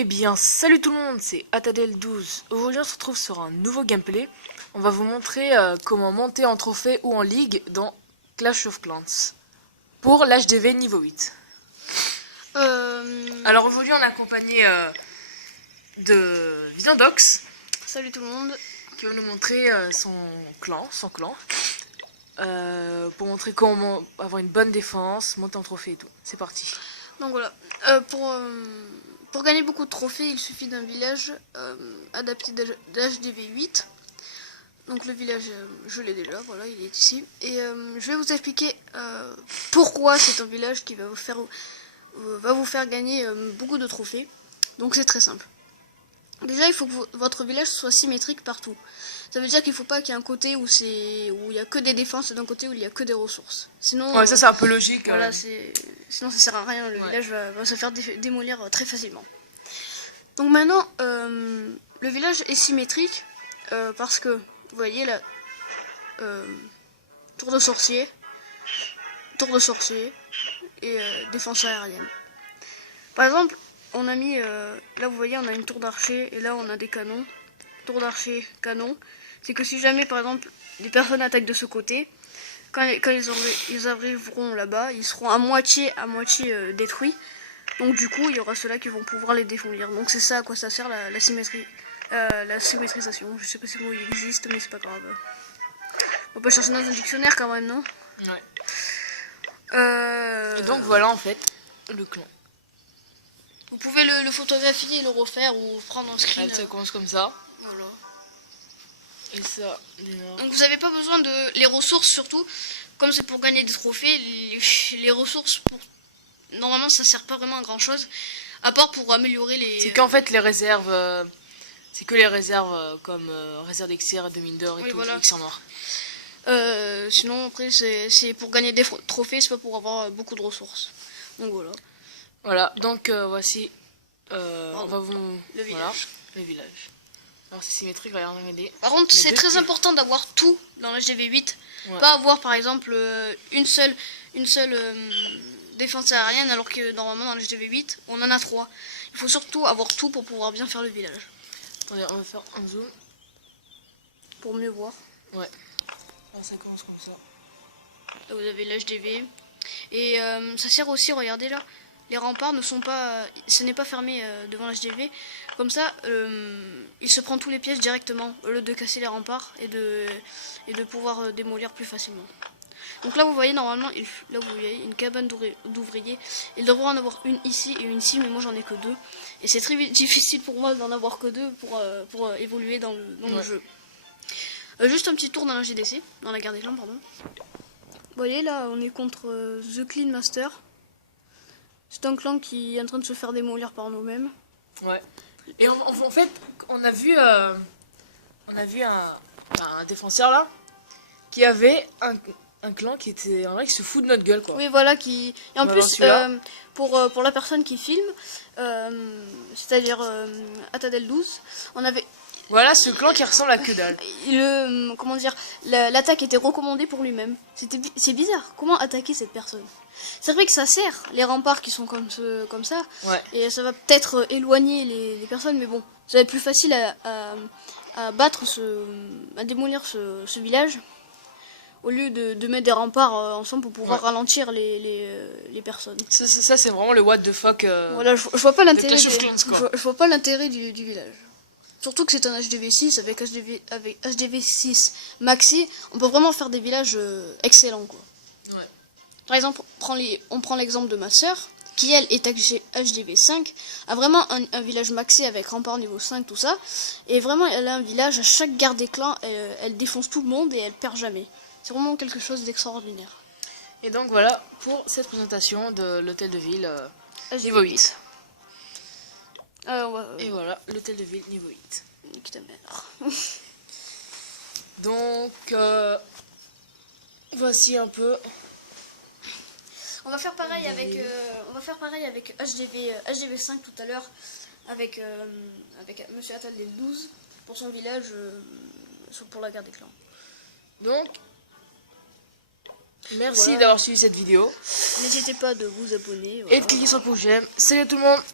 Eh bien, salut tout le monde, c'est Atadel12. Aujourd'hui, on se retrouve sur un nouveau gameplay. On va vous montrer comment monter en trophée ou en ligue dans Clash of Clans pour l'HDV niveau 8. Alors aujourd'hui, on est accompagné de Viandox. Salut tout le monde. Qui va nous montrer son clan, pour montrer comment avoir une bonne défense, monter en trophée et tout. C'est parti. Donc voilà, pour gagner beaucoup de trophées, il suffit d'un village adapté d'HDV 8. Donc le village, je l'ai déjà, voilà, il est ici. Et je vais vous expliquer pourquoi c'est un village qui va vous faire gagner beaucoup de trophées. Donc c'est très simple. Déjà, il faut que votre village soit symétrique partout. Ça veut dire qu'il ne faut pas qu'il y ait un côté où il n'y a que des défenses et d'un côté où il n'y a que des ressources. Sinon, ouais, ça c'est un peu logique. Voilà, sinon ça sert à rien, le village va se faire démolir très facilement. Donc maintenant, le village est symétrique parce que, vous voyez là, tour de sorcier et défense aérienne. Par exemple, on a mis, là vous voyez, on a une tour d'archer et là on a des canons. Tour d'archer, canon. C'est que si jamais par exemple des personnes attaquent de ce côté, quand ils arriveront là-bas, ils seront à moitié détruits. Donc du coup, il y aura ceux-là qui vont pouvoir les démolir. Donc c'est ça à quoi ça sert la symétrie, la symétrisation. Je sais pas si le mot existe, mais c'est pas grave. On peut chercher dans un dictionnaire quand même, non? Ouais. Et donc voilà en fait le clan. Vous pouvez le photographier et le refaire ou prendre un screen. Ça commence comme ça. Voilà. Et ça, donc vous n'avez pas besoin de les ressources surtout, comme c'est pour gagner des trophées, les ressources normalement ça sert pas vraiment à grand chose, à part pour améliorer les. C'est qu'en fait les réserves, c'est que les réserves comme réserve d'exir, de mine d'or et oui, tout, voilà. Exir noir. Sinon après c'est pour gagner des trophées, c'est pas pour avoir beaucoup de ressources. Donc voilà. Voilà, donc voici, on va vous... Le village. Voilà, le village. Alors c'est symétrique, regardez. Par contre, c'est très important d'avoir tout dans l'HDV 8. Ouais. Pas avoir par exemple une seule défense aérienne alors que normalement dans l'HDV 8, on en a 3. Il faut surtout avoir tout pour pouvoir bien faire le village. Attendez, on va faire un zoom. Pour mieux voir. Ouais. Là, ça commence comme ça. Là, vous avez l'HDV. Et ça sert aussi, regardez là. Les remparts ne sont pas, ce n'est pas fermé devant l'HDV. Comme ça, il se prend tous les pièges directement, au lieu de casser les remparts et de pouvoir démolir plus facilement. Donc là, vous voyez normalement, là vous voyez une cabane d'ouvriers. Il devrait en avoir une ici et une ici, mais moi j'en ai que 2. Et c'est très difficile pour moi d'en avoir que 2 pour évoluer dans le jeu. Juste un petit tour dans la GDC, dans la guerre des clans, pardon. Vous voyez là, on est contre The Clean Master. C'est un clan qui est en train de se faire démolir par nous-mêmes. Ouais. Et en fait, on a vu un défenseur là qui avait un clan qui était en vrai qui se fout de notre gueule quoi. Oui voilà qui et en plus pour la personne qui filme, c'est-à-dire Atadel12, on avait. Voilà ce clan qui ressemble à que dalle. Comment dire, l'attaque était recommandée pour lui-même. C'est bizarre. Comment attaquer cette personne? C'est vrai que ça sert, les remparts qui sont comme ça. Ouais. Et ça va peut-être éloigner les personnes, mais bon, ça va être plus facile à battre, à démolir ce village, au lieu de mettre des remparts ensemble pour pouvoir ralentir les personnes. Ça c'est vraiment le what the fuck. Voilà, je vois pas l'intérêt. Je vois pas l'intérêt du village. Surtout que c'est un HDV 6 avec HDV 6 maxi, on peut vraiment faire des villages excellents quoi. Ouais. Par exemple, on prend l'exemple de ma soeur, qui elle est HDV 5, a vraiment un village maxé avec rempart niveau 5, tout ça. Et vraiment, elle a un village, à chaque guerre des clans, elle défonce tout le monde et elle perd jamais. C'est vraiment quelque chose d'extraordinaire. Et donc voilà pour cette présentation de l'hôtel de ville niveau 8. Et voilà, l'hôtel de ville niveau 8. Nique ta mère. Donc, voici un peu... On va faire pareil avec HDV 5 tout à l'heure avec Monsieur Atadel 12 pour son village pour la guerre des clans. Donc merci d'avoir suivi cette vidéo. N'hésitez pas de vous abonner et de cliquer sur le pouce j'aime. Salut tout le monde.